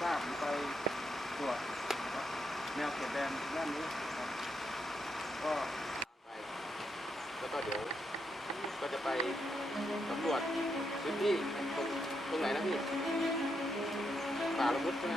ทราบไปตรวจแนวเขตแดนด้านนี้ครับก็แล้วก็เดี๋ยวก็จะไปสำรวจพื้นที่ตรงไหนนะพี่ป่าละมุดใช่ไหม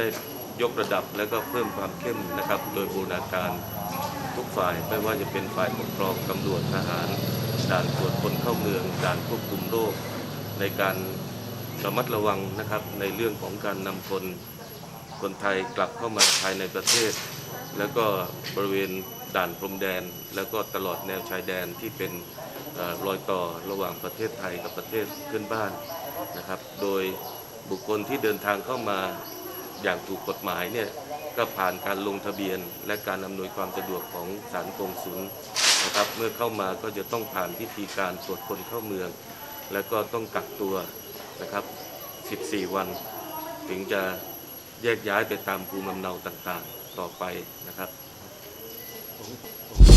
ได้ยกระดับและก็เพิ่มความเข้มนะครับ โดยบูรณาการทุกฝ่ายไม่ว่าจะเป็นฝ่ายปกครองตำรวจทหารด่านตรวจคนเข้าเมืองด่านควบคุมโรคในการระมัดระวังนะครับในเรื่องของการนำคนไทยกลับเข้ามาภายในประเทศ แล้วก็บริเวณด่านพรมแดนแล้วก็ตลอดแนวชายแดนที่เป็นรอยต่อระหว่างประเทศไทยกับประเทศเพื่อนบ้านนะครับ โดยบุคคลที่เดินทางเข้ามาอย่างถูกกฎหมายเนี่ยก็ผ่านการลงทะเบียนและการอำนวยความสะดวกของศาลกงสุลนะครับเมื่อเข้ามาก็จะต้องผ่านพิธีการตรวจคนเข้าเมือง แล้วก็ต้องกักตัวนะครับ14 วันถึงจะแยกย้ายไปตามภูมิลำเนาต่างๆต่อไปนะครับ